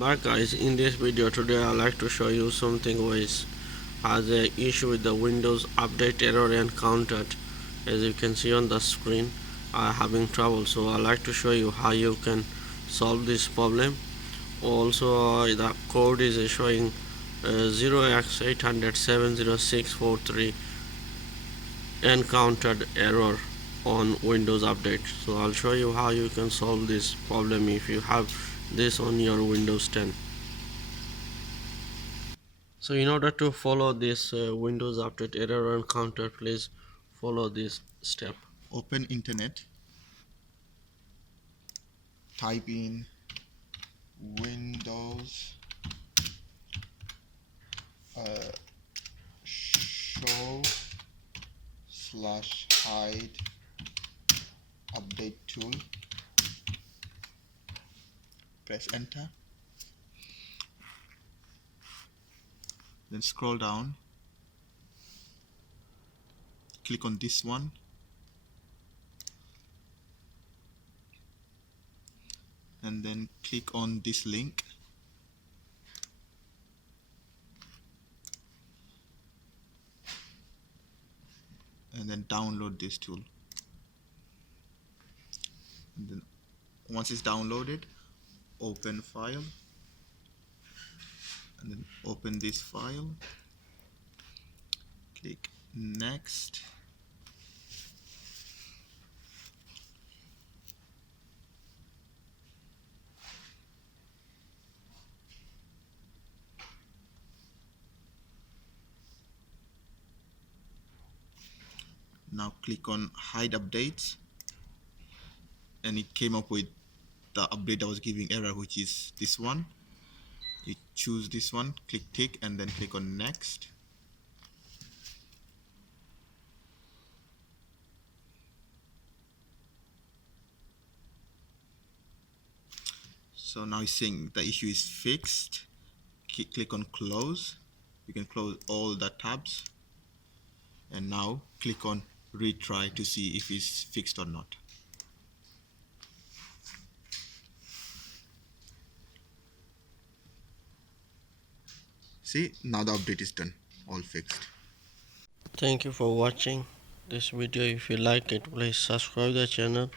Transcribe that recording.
Welcome back, guys. In this video today I'd like to show you something which has a issue with the Windows update error encountered. As you can see on the screen, I'm having trouble, so I'd like to show you how you can solve this problem. Also, the code is showing 0x80070643 encountered error on Windows Update. So I'll show you how you can solve this problem if you have this on your Windows 10. So in order to follow this Windows Update error encounter, please follow this step. Open internet, type in Windows show/hide update tool, press enter, then scroll down, click on this one, and then click on this link, and then download this tool. And then once it's downloaded, open file, and then open this file, click next, now click on hide updates, and it came up with the update that was giving error, which is this one. You choose this one, click tick, and then click on next. So now it's saying the issue is fixed. Click on close. You can close all the tabs, and now click on retry to see if it's fixed or not. See, now the update is done, all fixed. Thank you for watching this video. If you like it, please subscribe the channel.